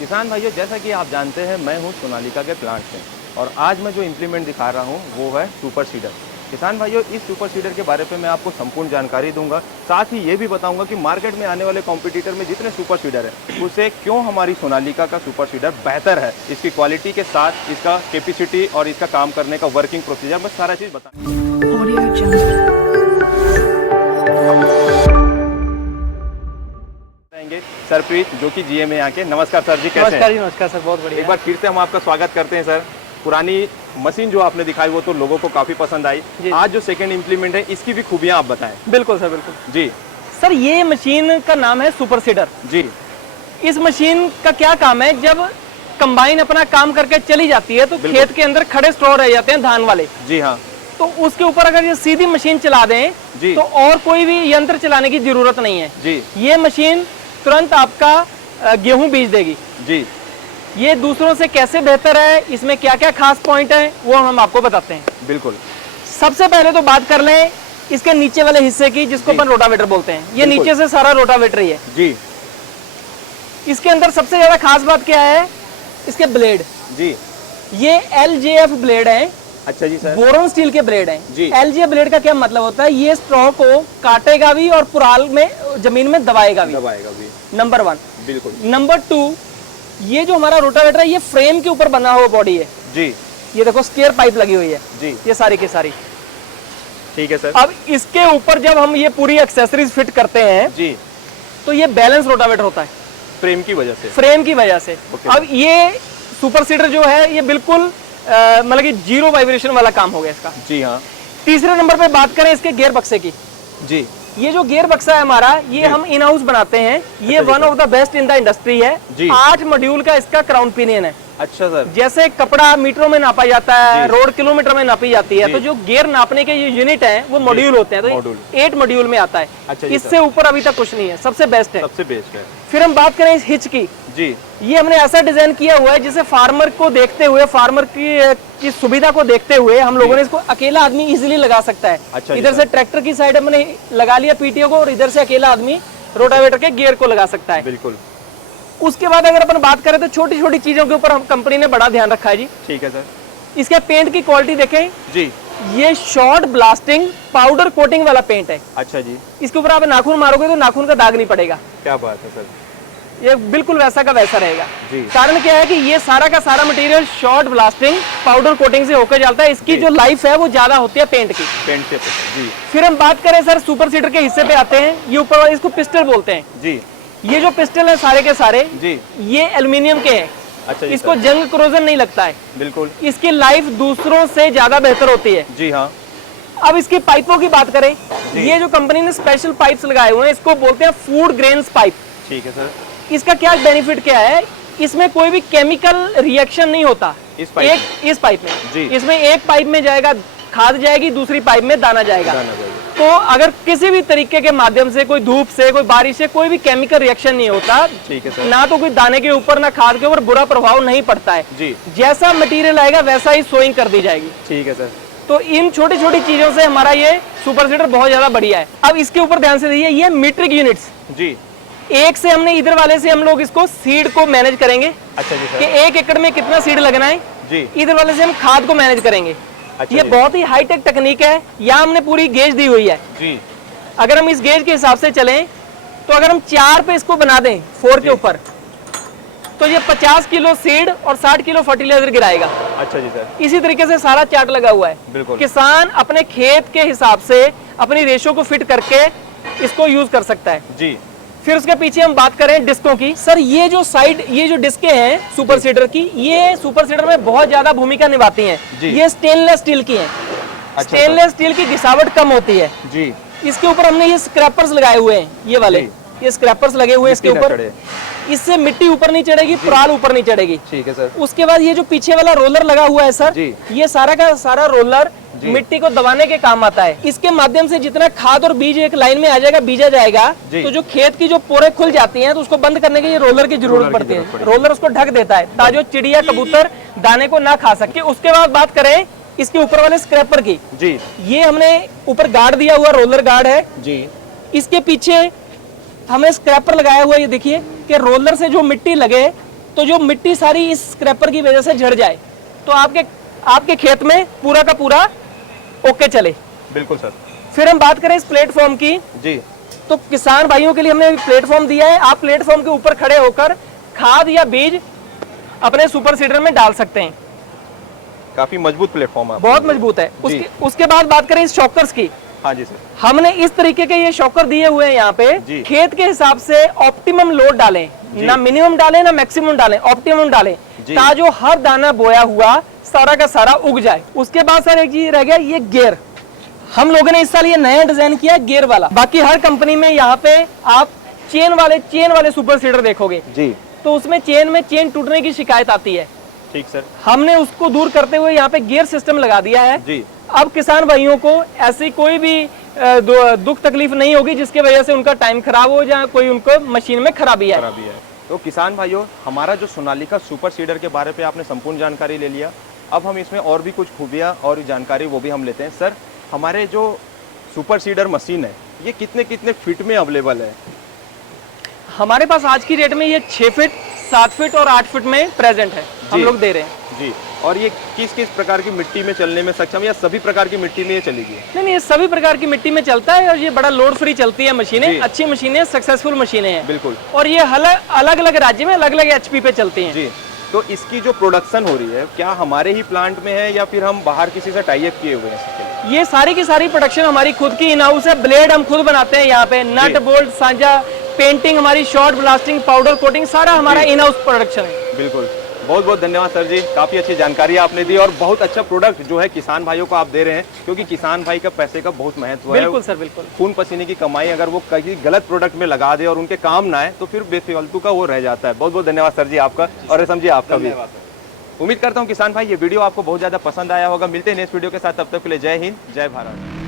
किसान भाइयों, जैसा कि आप जानते हैं मैं हूं सोनालिका के प्लांट से और आज मैं जो इम्प्लीमेंट दिखा रहा हूं वो है सुपर सीडर। किसान भाइयों, इस सुपर सीडर के बारे में मैं आपको संपूर्ण जानकारी दूंगा, साथ ही ये भी बताऊंगा कि मार्केट में आने वाले कॉम्पिटिटर में जितने सुपर सीडर है उससे क्यों हमारी सोनालिका का सुपर सीडर बेहतर है, इसकी क्वालिटी के साथ इसका कैपेसिटी और इसका काम करने का वर्किंग प्रोसीजर, मैं सारा चीज़ सरप्रीत जो कि जीएमए यहाँ के। नमस्कार सर जी, कैसे हैं? नमस्कार जी, नमस्कार सर, बहुत बढ़िया। एक बार फिर से हम आपका स्वागत करते हैं सर। पुरानी मशीन जो आपने दिखाई वो तो लोगों को काफी पसंद आई, आज जो सेकंड इम्प्लीमेंट है इसकी भी खूबियां आप बताएं। बिल्कुल सर, बिल्कुल जी सर। ये मशीन का नाम है सुपर सीडर जी। इस मशीन का क्या काम है, जब कंबाइन अपना काम करके चली जाती है तो खेत के अंदर खड़े स्ट्रॉ रह जाते हैं धान वाले। जी हाँ। तो उसके ऊपर अगर ये सीधी मशीन चला दें जी, तो और कोई भी यंत्र चलाने की जरूरत नहीं है जी। ये मशीन तुरंत आपका गेहूं बीज देगी जी। ये दूसरों से कैसे बेहतर है, इसमें क्या क्या खास पॉइंट है वो हम आपको बताते हैं। बिल्कुल। सबसे पहले तो बात कर लें इसके नीचे वाले हिस्से की, जिसको अपन रोटावेटर बोलते हैं। ये नीचे से सारा रोटावेटर ही है जी। इसके अंदर सबसे ज्यादा खास बात क्या है, इसके ब्लेड जी। ये LJF ब्लेड है। अच्छा जी सर। बोरोन स्टील के ब्लेड हैं जी। LJF ब्लेड का क्या मतलब होता है, ये स्ट्रॉ को काटेगा भी और पुराल में जमीन में दबाएगा भी। नंबर 1। बिल्कुल। नंबर 2, ये जो हमारा रोटावेटर है ये फ्रेम के ऊपर बना हुआ बॉडी है जी। ये देखो स्टेयर पाइप लगी हुई है जी, ये सारी की सारी। ठीक है सर। अब इसके ऊपर जब हम ये पूरी एक्सेसरीज फिट करते हैं जी तो ये बैलेंस रोटावेटर होता है फ्रेम की वजह से। फ्रेम की वजह से। अब ये सुपर सीडर जो है ये बिल्कुल मतलब कि जीरो वाइब्रेशन वाला काम हो गया इसका। जी हाँ। तीसरे नंबर पे बात करें इसके गियर बक्से की। जी। ये जो गियर बक्सा है हमारा, ये हम इन हाउस बनाते हैं। ये one of the best in the industry है। 8 मॉड्यूल का इसका क्राउन पिनियन है। अच्छा सर। जैसे कपड़ा मीटरों में नापा जाता है, रोड किलोमीटर में नापी जाती है, तो जो गियर नापने के ये यूनिट है वो मॉड्यूल होते हैं, तो 8 मॉड्यूल में आता है। अच्छा, इससे ऊपर अभी तक कुछ नहीं है, सबसे बेस्ट है। सबसे बेस्ट है। फिर हम बात करें इस हिच की जी, ये हमने ऐसा डिजाइन किया हुआ है जिसे फार्मर को देखते हुए, फार्मर की सुविधा को देखते हुए हम लोगों ने इसको अकेला आदमी इजीली लगा सकता है। अच्छा, इधर से ट्रैक्टर की साइड हमने लगा लिया पीटीओ को और इधर से अकेला आदमी रोटावेटर के गियर को लगा सकता है। बिल्कुल। उसके बाद अगर अपन बात करें तो छोटी छोटी चीजों के ऊपर हम कंपनी ने बड़ा ध्यान रखा है जी। ठीक है सर। इसके पेंट की क्वालिटी देखें जी, ये शॉर्ट ब्लास्टिंग पाउडर कोटिंग वाला पेंट है। अच्छा जी। इसके ऊपर आप नाखून मारोगे तो नाखून का दाग नहीं पड़ेगा। क्या बात है सर, ये बिल्कुल वैसा का वैसा रहेगा जी। कारण क्या है कि ये सारा का सारा material short blasting powder coating से होकर जाता है। इसकी जो लाइफ है वो ज्यादा होती है पेंट की। पेंट से जी। फिर हम बात करें सर सुपर सीडर के हिस्से पे आते हैं। ये ऊपर वाले इसको पिस्टल बोलते हैं जी। ये जो पिस्टल है सारे के सारे जी, ये एल्यूमिनियम के हैं। अच्छा, इसको जंग क्रोजन नहीं लगता है। बिल्कुल। इसकी लाइफ दूसरों से ज्यादा बेहतर होती है जी। हाँ। अब इसकी पाइपों की बात करें, ये जो कंपनी ने स्पेशल पाइप्स लगाए हुए हैं इसको बोलते हैं फूड ग्रेन्स पाइप। ठीक है सर। इसका क्या बेनिफिट क्या है, इसमें कोई भी केमिकल रिएक्शन नहीं होता इस पाइप में जी। इसमें एक पाइप में जाएगा खाद जाएगी, दूसरी पाइप में दाना जाएगा। तो अगर किसी भी तरीके के माध्यम से, कोई धूप से, कोई बारिश से, कोई भी केमिकल रिएक्शन नहीं होता। ठीक है सर। ना तो कोई दाने के ऊपर ना खाद के ऊपर बुरा प्रभाव नहीं पड़ता है जी। जैसा मटेरियल आएगा वैसा ही सोइंग कर दी जाएगी। ठीक है सर। तो इन छोटी छोटी चीजों से हमारा ये सुपर सीडर बहुत ज्यादा बढ़िया है। अब इसके ऊपर ध्यान से दीजिए, ये मीट्रिक यूनिट्स जी। एक से हमने इधर वाले से हम लोग इसको सीड को मैनेज करेंगे। अच्छा जी सर। कि 1 एकड़ में कितना सीड लगना है जी। इधर वाले से हम खाद को मैनेज करेंगे। अच्छा, ये बहुत ही हाईटेक तकनीक है। यहाँ हमने पूरी गेज दी हुई है जी। अगर हम इस गेज के हिसाब से चलें तो अगर हम 4 पे इसको बना दें 4 के ऊपर, तो ये 50 किलो सीड और 60 किलो फर्टिलाइजर गिराएगा। अच्छा जी सर। इसी तरीके से सारा चार्ट लगा हुआ है। बिल्कुल। किसान अपने खेत के हिसाब से अपनी रेशो को फिट करके इसको यूज कर सकता है जी। फिर उसके पीछे हम बात करें डिस्कों की। सर ये जो साइड, ये जो डिस्कें हैं सुपर सीडर की, ये सुपर सीडर में बहुत ज्यादा भूमिका निभाती हैं। ये स्टेनलेस स्टील की हैं। अच्छा, स्टेनलेस स्टील की घिसावट कम होती है जी। इसके ऊपर हमने ये स्क्रैपर्स लगाए हुए हैं, ये वाले ये स्क्रैपर्स लगे हुए हैं इसके ऊपर। इससे मिट्टी ऊपर नहीं चढ़ेगी, पुराल ऊपर नहीं चढ़ेगी। ठीक है सर। उसके बाद ये जो पीछे वाला रोलर लगा हुआ है सर, ये सारा का सारा रोलर मिट्टी को दबाने के काम आता है। इसके माध्यम से जितना खाद और बीज एक लाइन में आ जाएगा, बीजा जाएगा, तो जो खेत की जो पोरे खुल जाती हैं तो उसको बंद करने के लिए रोलर की जरूरत पड़ती है। रोलर उसको ढक देता है ताकि चिड़िया कबूतर दाने को ना खा सके। उसके बाद बात करें इसके ऊपर वाले स्क्रैपर की जी, ये हमने ऊपर गार्ड दिया हुआ रोलर गार्ड है जी। इसके पीछे हमने स्क्रैपर लगाया हुआ, ये देखिए कि रोलर से जो मिट्टी लगे तो जो मिट्टी सारी इस स्क्रैपर की वजह से झड़ जाए, तो आपके खेत में पूरा का पूरा ओके चले। बिल्कुल सर। फिर हम बात करें इस प्लेटफॉर्म की जी, तो किसान भाइयों के लिए हमने प्लेटफॉर्म दिया है। आप प्लेटफॉर्म के ऊपर खड़े होकर खाद या बीज अपने सुपर सीडर में डाल सकते हैं। काफी मजबूत प्लेटफॉर्म है, बहुत मजबूत है। उसके बाद बात करें इस शॉकर्स की। हाँ जी सर। हमने इस तरीके के ये शॉकर दिए हुए हैं यहाँ पे, खेत के हिसाब से ऑप्टिमम लोड डालें, ना मिनिमम डालें ना मैक्सिमम डालें, ऑप्टिमम डालें, ताकि जो हर दाना बोया हुआ सारा का सारा उग जाए। उसके बाद सर एक चीज रह गया, ये गियर हम लोगों ने इस साल ये नया डिजाइन किया गियर वाला। बाकी हर कंपनी में यहाँ पे आप चेन वाले सुपर सीडर देखोगे जी, तो उसमें चेन टूटने की शिकायत आती है। ठीक सर। हमने उसको दूर करते हुए यहाँ पे गियर सिस्टम लगा दिया है जी। अब किसान भाइयों को ऐसी कोई भी दुख तकलीफ नहीं होगी जिसकी वजह से उनका टाइम खराब हो जाए, कोई उनको मशीन में खराबी है। तो किसान भाइयों, हमारा जो सोनालिका सुपर सीडर के बारे पे आपने संपूर्ण जानकारी ले लिया। अब हम इसमें और भी कुछ खूबियाँ और जानकारी वो भी हम लेते हैं। सर, हमारे जो सुपर सीडर मशीन है ये कितने फीट में अवेलेबल है? हमारे पास आज की डेट में ये 6 फीट, 7 फीट और 8 फीट में प्रेजेंट है, हम लोग दे रहे हैं जी। और ये किस प्रकार की मिट्टी में चलने में सक्षम, या सभी प्रकार की मिट्टी में ये चलेगी? नहीं, ये सभी प्रकार की मिट्टी में चलता है और ये बड़ा लोड फ्री चलती है मशीनें, अच्छी मशीनें, सक्सेसफुल मशीनें हैं। बिल्कुल। और ये अलग अलग राज्य में अलग अलग HP पे चलती हैं जी। तो इसकी जो प्रोडक्शन हो रही है क्या हमारे ही प्लांट में है या फिर हम बाहर किसी से टाई अप किए हुए हैं इसके लिए? ये सारी की सारी प्रोडक्शन हमारी खुद की इन हाउस है। ब्लेड हम खुद बनाते हैं यहाँ पे, नट बोल्ट साझा, पेंटिंग हमारी, शॉर्ट ब्लास्टिंग, पाउडर कोटिंग, सारा हमारा इन हाउस प्रोडक्शन है। बिल्कुल। बहुत बहुत धन्यवाद सर जी, काफी अच्छी जानकारी आपने दी और बहुत अच्छा प्रोडक्ट जो है किसान भाइयों को आप दे रहे हैं, क्योंकि किसान भाई का पैसे का बहुत महत्व है। बिल्कुल सर, बिल्कुल। खून पसीने की कमाई अगर वो कहीं गलत प्रोडक्ट में लगा दे और उनके काम ना आए तो फिर बेफालतू का वो रह जाता है। बहुत बहुत धन्यवाद सर जी आपका, और रेशम जी आपका भी। उम्मीद करता हूँ किसान भाई ये वीडियो आपको बहुत ज्यादा पसंद आया होगा। मिलते हैं नेक्स्ट वीडियो के साथ, तब तक के लिए जय हिंद, जय भारत।